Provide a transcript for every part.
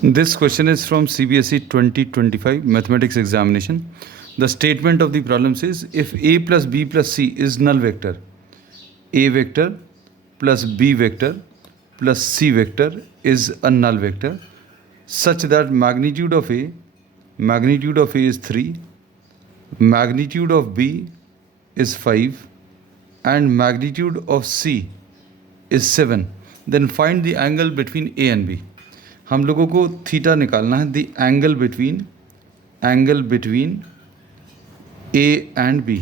This question is from CBSE 2025 mathematics examination. The statement of the problem says if a plus b plus c is null vector, a vector plus b vector plus c vector is a null vector such that magnitude of a is 3, magnitude of b is 5 and magnitude of c is 7, then find the angle between a and b. हम लोगों को theta निकालना है, the angle between A and B.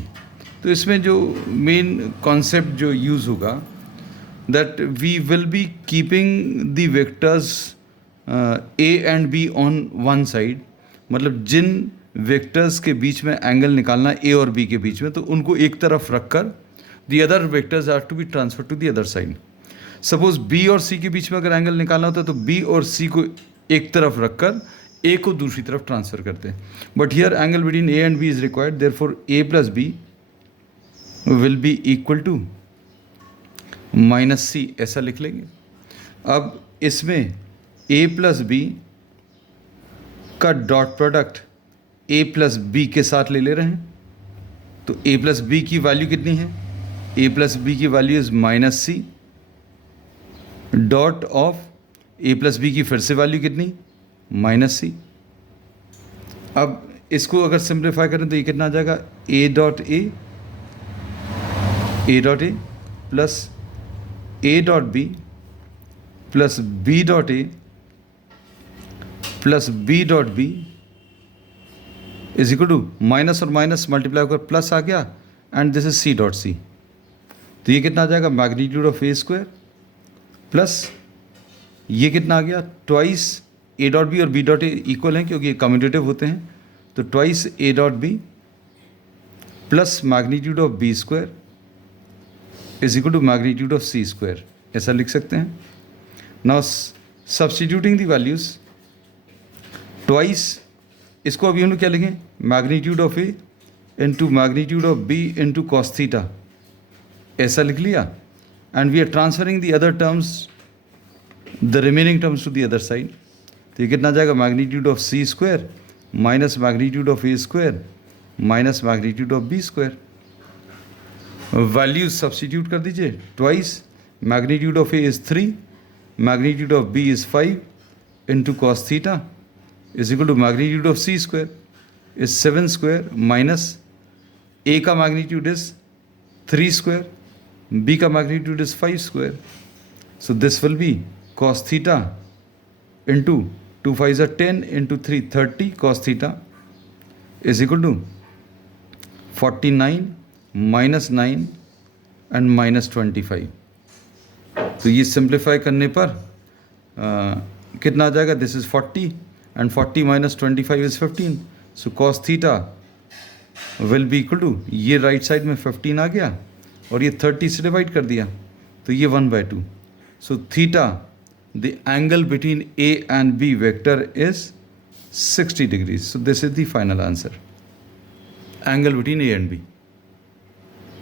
तो इसमें जो main concept जो use होगा that we will be keeping the vectors A and B on one side. मतलब जिन वेक्टर्स के बीच में एंगल निकालना है ए और बी के बीच में, तो उनको एक तरफ रखकर the other vectors are to be transfer to the other side. Suppose B और सी के बीच में अगर एंगल निकालना होता है तो बी और सी को एक तरफ रखकर ए को दूसरी तरफ ट्रांसफर करते हैं. But here angle between A and B is required, therefore A plus B will be equal to minus C, ऐसा लिख लेंगे. अब इसमें ए प्लस बी का dot product A plus B के साथ ले रहे हैं. तो ए प्लस बी की वैल्यू कितनी है? ए प्लस बी की value is minus C dot of A plus B की फिर से वैल्यू कितनी? माइनस सी. अब इसको अगर सिंप्लीफाई करें तो ये कितना आ जाएगा? A dot A plus A dot B plus B dot A plus B dot B is equal to minus और माइनस मल्टीप्लाई होकर प्लस आ गया and this is C dot C. तो ये कितना आ जाएगा? Magnitude of A square plus ये कितना आ गया? ट्वाइस ए डॉट बी और बी डॉट ए इक्वल हैं क्योंकि ये कम्यूटेटिव होते हैं. तो twice A dot B plus magnitude of B square is equal to magnitude of C square, ऐसा लिख सकते हैं. Now substituting the values, twice इसको अभी हम लोग क्या लिखें? Magnitude of A into magnitude of B into cos theta, ऐसा लिख लिया. And we are transferring the other terms, the remaining terms to the other side. तो ये कितना जाएगा? Magnitude of C square minus magnitude of A square minus magnitude of B square. Values substitute कर दीजिए. Twice magnitude of A is 3, magnitude of B is 5 into cos theta is equal to magnitude of C square is 7 square minus A का magnitude is 3 square, b का magnitude is 5 square. So this will be cos theta into 2 5s are 10 into 3 30 cos theta is equal to 49 minus 9 and minus 25. तो ये simplify करने पर कितना आ जाएगा? This is 40 and 40 minus 25 is 15. So cos theta will be equal to, ये right side में 15 आ गया और ये 30 से डिवाइड कर दिया तो ये 1/2. So theta the angle between A and B vector is 60 degrees. So this is the final answer, angle between A and B.